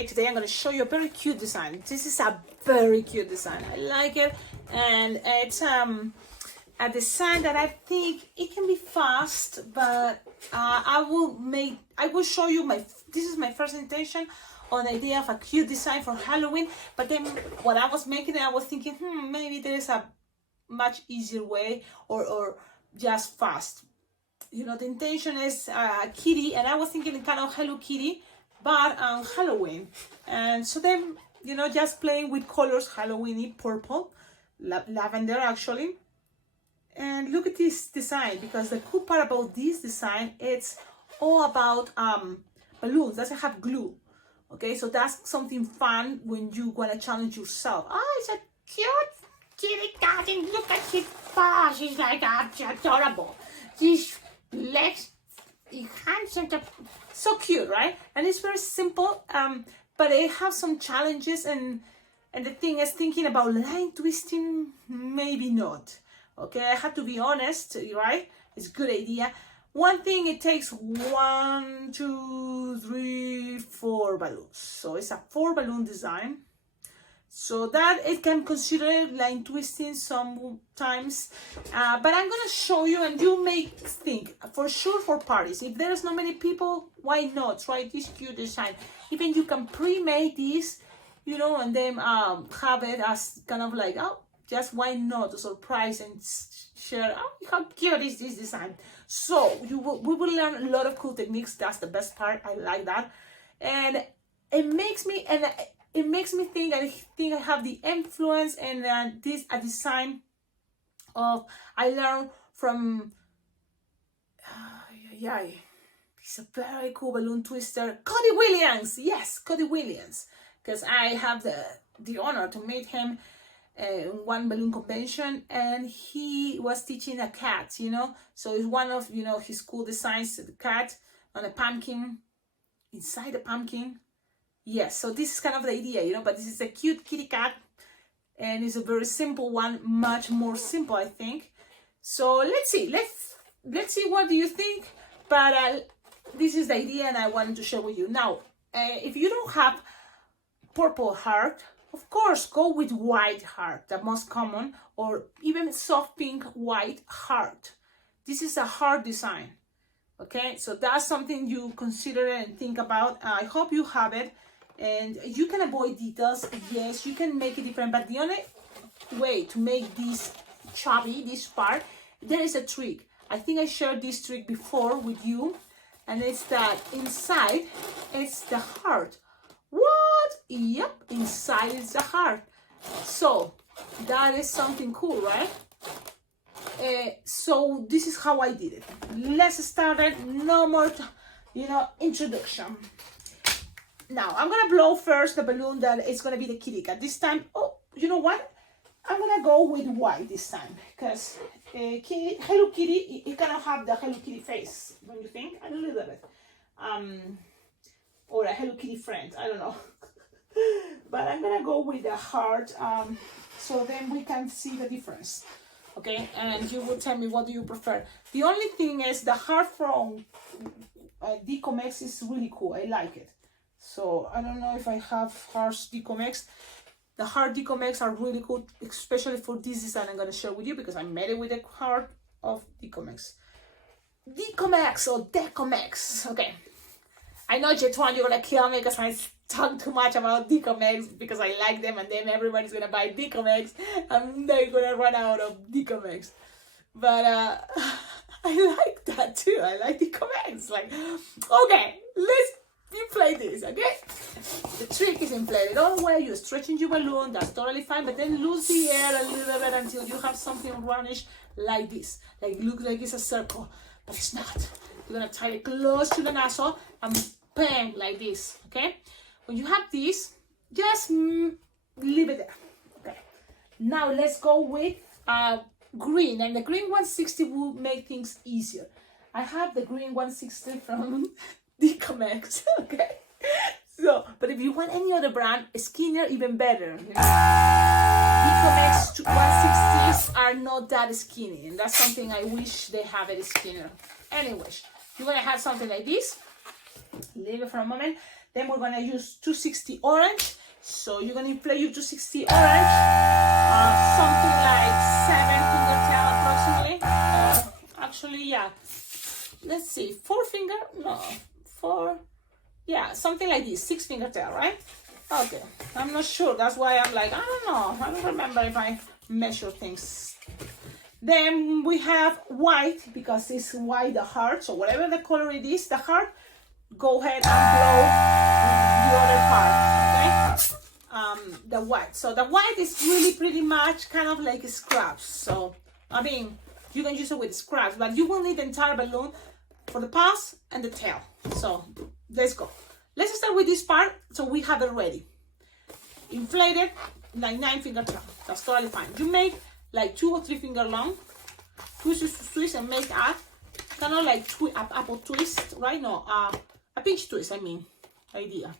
anyway, today I'm going to show you a very cute design. This is a very cute design. I like it, and it's a design that I think it can be fast, but I will show you this is my first intention on the idea of a cute design for Halloween. But then when I was making it, I was thinking, maybe there's a much easier way, or just fast. You know, the intention is kitty, and I was thinking kind of Hello Kitty, but on Halloween. And so then, you know, just playing with colors, Halloweeny, purple, lavender actually. And look at this design, because the cool part about this design, it's all about balloons. Doesn't have glue. Okay, so that's something fun when you want to challenge yourself. Oh, it's a cute kitty cat, and look at his paw. She's like adorable. She's legs, hands, and so cute, right? And it's very simple, but it has some challenges, and the thing is, thinking about line twisting, maybe not. Okay, I have to be honest, right? It's a good idea. One thing, it takes 1, 2, 3, 4 balloons. So it's a 4 balloon design. So that it can consider line twisting sometimes, but I'm gonna show you, and you may think for sure for parties, if there's not many people, why not try this cute design? Even you can pre-make this, you know, and then have it as kind of like, oh, just why not, a surprise, and share, oh, how cute is this design. So we will learn a lot of cool techniques. That's the best part. I like that, and it makes me think. I think I have the influence, and this a design of I learned from it's a very cool balloon twister, Cody Williams. Yes, Cody Williams, because I have the honor to meet him in one balloon convention, and he was teaching a cat, you know. So it's one of, you know, his cool designs, the cat on a pumpkin, inside the pumpkin. Yes, so this is kind of the idea, you know, but this is a cute kitty cat, and it's a very simple one, much more simple, I think. So let's see what do you think. But this is the idea, and I wanted to share with you. Now, if you don't have purple heart, of course, go with white heart, the most common, or even soft pink white heart. This is a heart design. Okay, so that's something you consider and think about. I hope you have it. And you can avoid details. Yes, you can make it different, but the only way to make this chubby, this part, there is a trick. I think I shared this trick before with you, and it's that inside it's the heart. What? Yep, inside is the heart. So that is something cool, right? So this is how I did it. Let's start it. No more, you know, introduction. Now, I'm going to blow first the balloon that is going to be the kitty cat. This time, oh, you know what? I'm going to go with white this time, because Hello Kitty, it kind of have the Hello Kitty face, don't you think? A little bit. Or a Hello Kitty friend, I don't know. But I'm going to go with the heart, so then we can see the difference. Okay, and you will tell me what do you prefer. The only thing is the heart from Decomex is really cool. I like it. So I don't know if I have hearts Decomex. The heart Decomex are really cool, especially for this design I'm going to share with you, because I made it with the heart of Decomex. Decomex or Decomex. Okay. I know, Jetwan, you're going to kill me because I talk too much about Decomex, because I like them, and then everybody's going to buy Decomex, and they're going to run out of Decomex. But I like that too. I like Decomex. Like, okay, let's inflate this, okay? The trick is inflate it all the way. You're stretching your balloon, that's totally fine, but then lose the air a little bit until you have something roundish like this. Like, look like it's a circle, but it's not. You're gonna tie it close to the nozzle and bang, like this, okay? When you have this, just leave it there, okay? Now let's go with green, and the green 160 will make things easier. I have the green 160 from Decomex, okay? So, but if you want any other brand, skinnier, even better. You know? Decomex 160s are not that skinny, and that's something I wish they have it skinnier. Anyways, you're gonna have something like this. Leave it for a moment. Then we're gonna use 260 orange. So you're gonna inflate your 260 orange, something like 7 fingertail approximately. Actually, yeah. Let's see, 4 finger? No, 4. Yeah, something like this, 6 fingertail, right? Okay, I'm not sure. That's why I'm like, I don't know. I don't remember if I measure things. Then we have white, because it's white, the heart. So whatever the color it is, the heart, go ahead and blow the other part, okay? The white. So the white is really pretty much kind of like scraps. So, I mean, you can use it with scraps, but you will need the entire balloon for the pass and the tail. So let's go. Let's start with this part so we have it ready. Inflate it like 9 finger tail. That's totally fine. You make like 2 or 3 finger long. Twist and make a kind of like apple twist, right? No, a pinch twist, I mean, idea.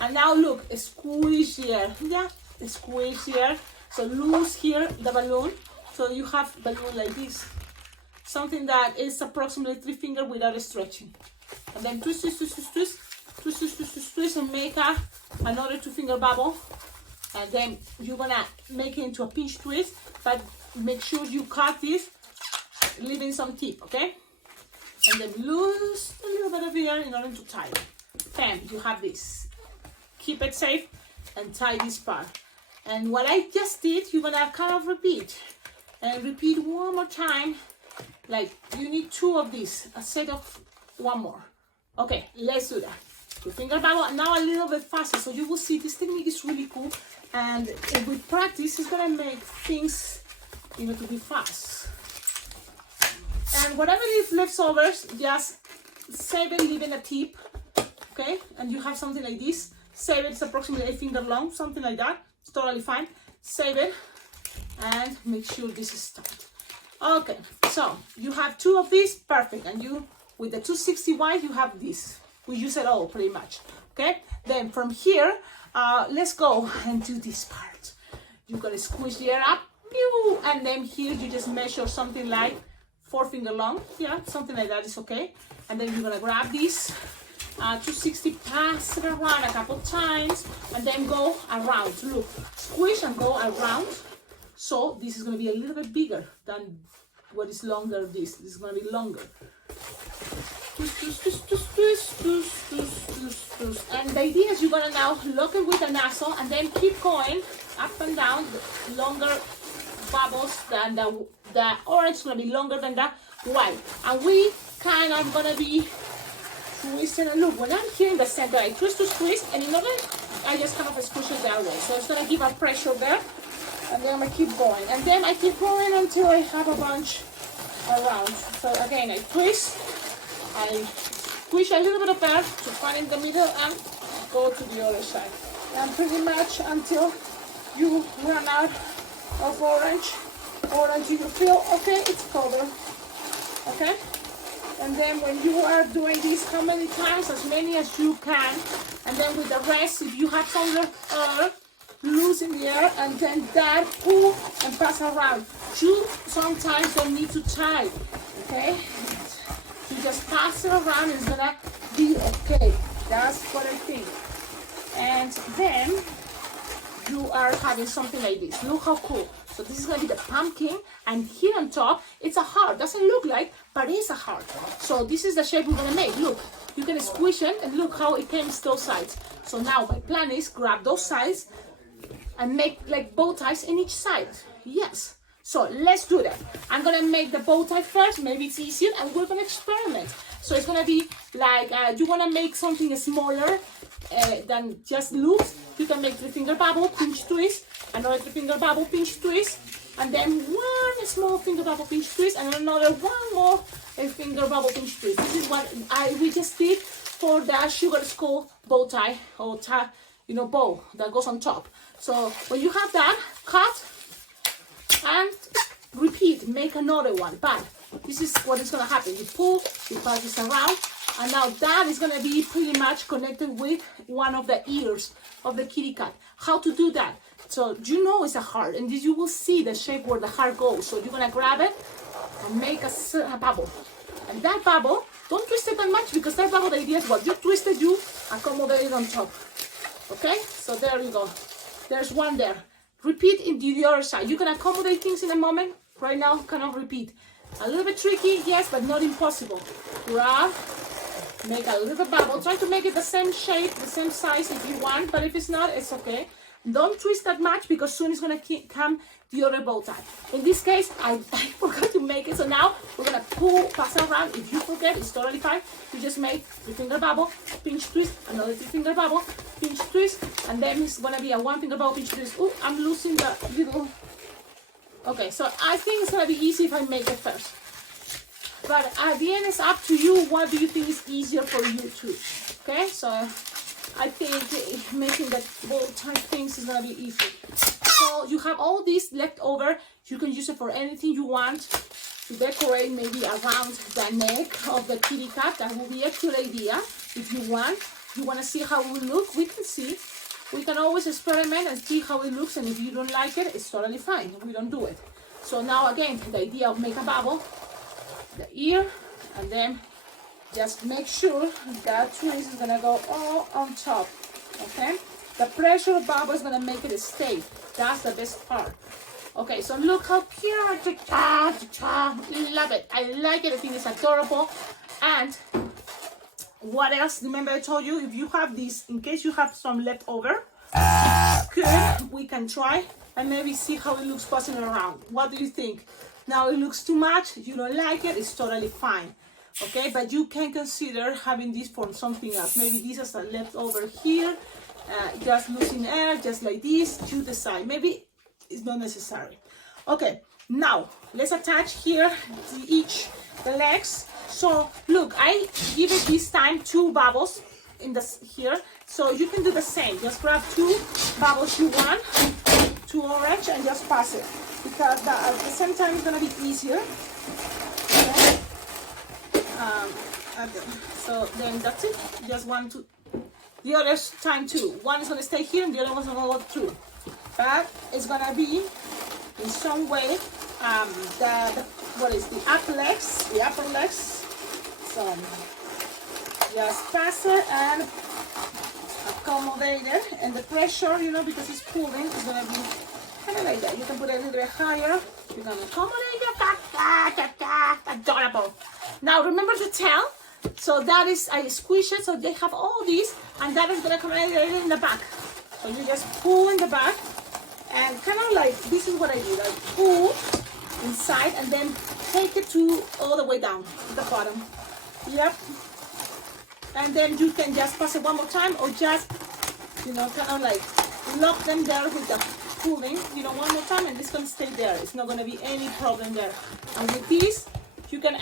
And now look, squeeze here. Yeah, squeeze here. So loose here the balloon. So you have balloon like this. Something that is approximately 3 fingers without stretching. And then twist, and make another 2 finger bubble. And then you're gonna make it into a pinch twist, but make sure you cut this, leaving some tip, okay? And then loose a little bit of here in order to tie it. Bam, you have this. Keep it safe and tie this part. And what I just did, you're gonna kind of repeat. And repeat one more time. Like you need 2 of these, a set of 1 more. Okay, let's do that. 2 finger bubble, now a little bit faster, so you will see this technique is really cool, and with practice it's gonna make things to be fast. And whatever is leftovers, just save it, leaving a tip, okay? And you have something like this. Save it, it's approximately 8 finger long, something like that. It's totally fine. Save it and make sure this is tight. Okay, so you have 2 of these, perfect. And you, with the 260 white, you have this. We use it all pretty much, okay? Then from here, let's go and do this part. You're gonna squish the air up, and then here you just measure something like 4 finger long, yeah, something like that is okay. And then you're gonna grab this 260, pass it around a couple times, and then go around. Look, squish and go around. So this is gonna be a little bit bigger than what is longer. This is gonna be longer. And the idea is you're gonna now lock it with a nozzle and then keep going up and down. The longer bubbles than the orange is gonna be longer than the white. And we kind of gonna be twisting. And look, when I'm here in the center, I twist, and in order, I just kind of squish it that way. So it's gonna give a pressure there. And then I'm gonna keep going. And then I keep going until I have a bunch around. So again, I twist. I squish a little bit of air to find in the middle and go to the other side. And pretty much until you run out of orange, or until you feel, okay, it's covered, okay? And then when you are doing this, how many times? As many as you can. And then with the rest, if you have some air, loose in the air, and then that pull and pass around. You sometimes don't need to tie, okay? You just pass it around, it's gonna be okay. That's what I think. And then you are having something like this. Look how cool. So this is gonna be the pumpkin, and here on top, it's a heart. Doesn't look like, but it's a heart. So this is the shape we're gonna make. Look, you can squish it, and look how it comes those sides. So now my plan is grab those sides and make like bow ties in each side. Yes. So let's do that. I'm gonna make the bow tie first, maybe it's easier, and we're gonna experiment. So it's gonna be like, you wanna make something smaller than just loops. You can make 3 finger bubble, pinch twist, another 3 finger bubble, pinch twist, and then 1 small finger bubble, pinch twist, and another 1 more finger bubble, pinch twist. This is what we just did for the sugar skull bow tie, or tie, bow that goes on top. So when you have that, cut and repeat, make another one. But this is what is going to happen. You pull, you pass this around, and now that is going to be pretty much connected with one of the ears of the kitty cat. How to do that? So it's a heart, and you will see the shape where the heart goes. So you're going to grab it and make a bubble, and that bubble Don't twist it that much because that's not the idea. Is what you twist it, you accommodate it on top. Okay, so there you go. There's one there. Repeat in the other side. You can accommodate things in a moment. Right now, cannot repeat. A little bit tricky, yes, but not impossible. Grab, make a little bubble. Try to make it the same shape, the same size if you want, but if it's not, it's okay. Don't twist that much because soon it's gonna come the other bow tie. In this case, I forgot to make it, so now we're gonna pass around. If you forget, it's totally fine. You just make 3-finger bubble, pinch twist, another 3-finger bubble, pinch twist, and then it's gonna be a 1-finger bubble, pinch twist. Oh, I'm losing the little. Okay, so I think it's gonna be easy if I make it first. But at the end, it's up to you. What do you think is easier for you too? Okay, so I think making that bow tie things is gonna be easy. So you have all this left over. You can use it for anything you want to decorate, maybe around the neck of the kitty cat. That will be a cool idea. If you want to see how it will look, we can see. We can always experiment and see how it looks, and if you don't like it, it's totally fine. We don't do it. So now again, the idea of make a bubble, the ear, and then just make sure that twist is gonna go all on top. Okay, the pressure bubble is gonna make it stay. That's the best part. Okay, so look how cute. Love it. I like it. I think it's adorable. And what else? Remember I told you, if you have this, in case you have some left over, good, we can try and maybe see how it looks passing around. What do you think? Now it looks too much, you don't like it, it's totally fine. Okay, but you can consider having this for something else. Maybe this is a leftover here, just losing air, just like this, to the side. Maybe it's not necessary. Okay, now let's attach here the legs. So look, I give it this time 2 bubbles in this here. So you can do the same. Just grab 2 bubbles you want, 2 orange, and just pass it. Because at the same time it's gonna be easier. Okay. So then that's it. Just 1, 2. The other time 2. One is gonna stay here, and the other one's gonna go through. But it's gonna be in some way the upper legs. So just pass it and accommodate it, and the pressure, because it's pulling, is gonna be kind of like that. You can put it a little bit higher. You're gonna accommodate your cat. Adorable. Now remember the tail. So that is, I squish it, so they have all these, and that is gonna accommodate it in the back. So you just pull in the back, and kind of like, this is what I do. I pull inside, and then take it all the way down to the bottom. Yep. And then you can just pass it one more time, or just, kind of like lock them there with the pulling, one more time, and it's going to stay there. It's not going to be any problem there. And with this, you can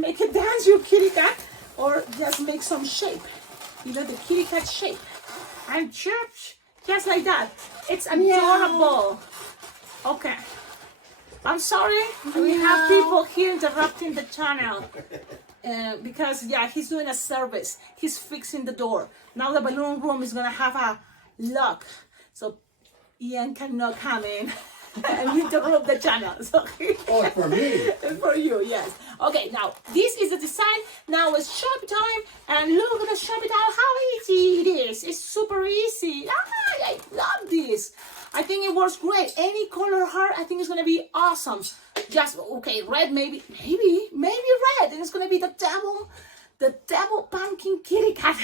make it dance, your kitty cat, or just make some shape. The kitty cat shape. And just like that. It's adorable. Okay. I'm sorry, we have people here interrupting the channel. Because he's doing a service. He's fixing the door. Now the balloon room is gonna have a lock, so Ian cannot come in and interrupt the channel. So for me. For you, yes. Okay, now this is the design. Now it's shop time, and look at the shop it out. How easy it is! It's super easy. I love this. I think it works great. Any color heart, I think it's gonna be awesome. Just red, maybe red, and it's gonna be the devil pumpkin kitty cat.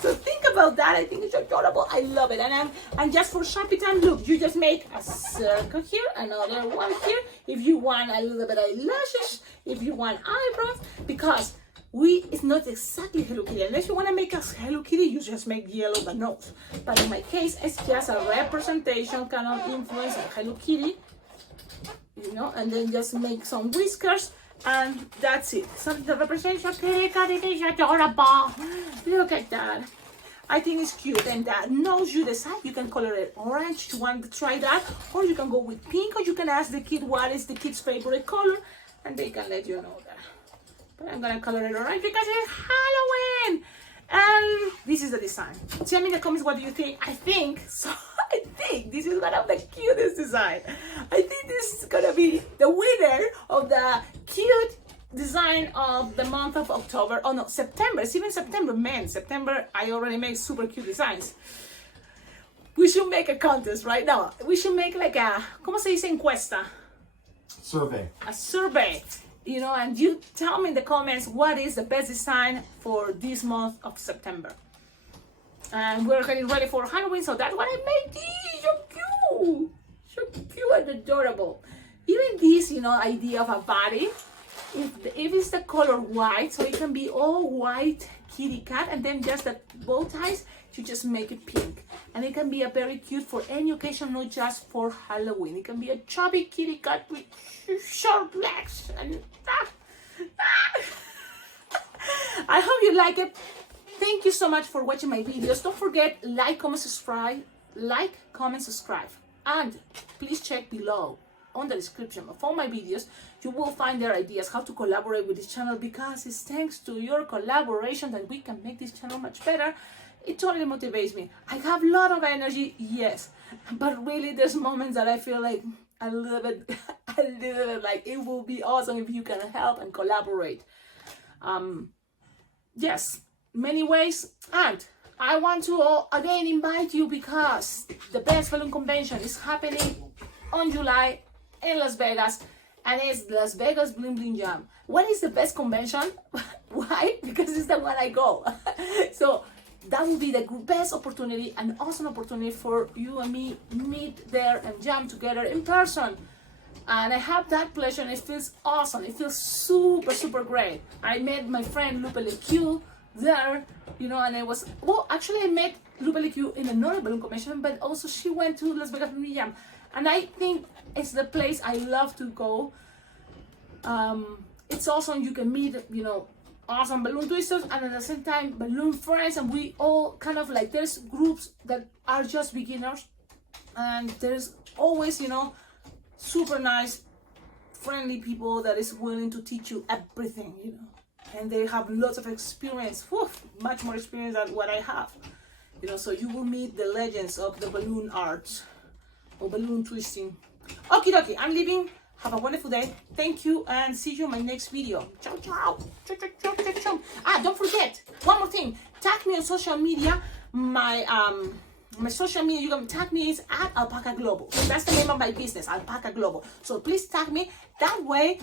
So think about that. I think it's adorable. I love it. And just for shopping time, look, you just make a circle here, another one here. If you want a little bit of eyelashes, if you want eyebrows, because it's not exactly Hello Kitty. Unless you want to make a Hello Kitty, you just make yellow the nose. But in my case, it's just a representation, kind of influence of Hello Kitty, and then just make some whiskers, and that's it. So the representation of Kitty Cat, it is adorable. Look at that. I think it's cute. And that nose, you decide. You can color it orange. You want to try that, or you can go with pink, or you can ask the kid what is the kid's favorite color, and they can let you know that. But I'm gonna color it orange because it's Halloween. And this is the design. Tell me in the comments, what do you think? I think this is one of the cutest design. I think this is gonna be the winner of the cute design of the month of October. Oh no, September. It's even September, man. September, I already make super cute designs. We should make a contest right now. We should make like a, ¿cómo se dice encuesta? Survey. A survey, you know, and you tell me in the comments what is the best design for this month of September. And we're getting ready for Halloween, so that's why I made these. So cute. So cute and adorable. Even this, you know, idea of a body, if it's the color white, so it can be all white kitty cat, and then just the bow ties, you just make it pink. And it can be a very cute for any occasion, not just for Halloween. It can be a chubby kitty cat with short legs. And I hope you like it. Thank you so much for watching my videos. Don't forget, like, comment, subscribe. Like, comment, subscribe. And please check below on the description of all my videos. You will find their ideas how to collaborate with this channel, because it's thanks to your collaboration that we can make this channel much better. It totally motivates me. I have a lot of energy, yes, but really there's moments that I feel like a little bit like it will be awesome if you can help and collaborate. Yes, many ways. And I want to again invite you, because the Best Balloon Convention is happening on July in Las Vegas, and it's Las Vegas Bling Bling Jam. What is the best convention? Why? Because it's the one I go. So that will be the best opportunity, an awesome opportunity for you and me meet there and jam together in person. And I have that pleasure, and it feels awesome. It feels super, super great. I met my friend Lupe LeQ there, you know, and I was, well, actually I met Lupe LeQ in another balloon convention, but also she went to Las Vegas Bling Bling Jam. And I think it's the place I love to go. It's awesome. You can meet, you know, awesome balloon twisters, and at the same time balloon friends, and we all kind of like, there's groups that are just beginners, and there's always, you know, super nice friendly people that is willing to teach you everything, you know, and they have lots of experience, much more experience than what I have, you know, so you will meet the legends of the balloon arts or balloon twisting. Okie dokie, I'm leaving. Have a wonderful day. Thank you, and see you in my next video. Ciao, ciao. Ah, don't forget, one more thing. Tag me on social media. My social media, you can tag me, is at Alpaca Global. That's the name of my business, Alpaca Global. So please tag me. That way,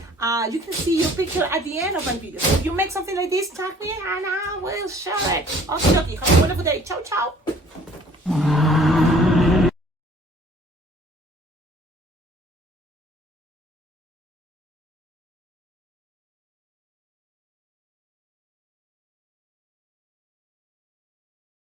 you can see your picture at the end of my video. So if you make something like this, tag me and I will share it. Okay, have a wonderful day. Ciao, ciao.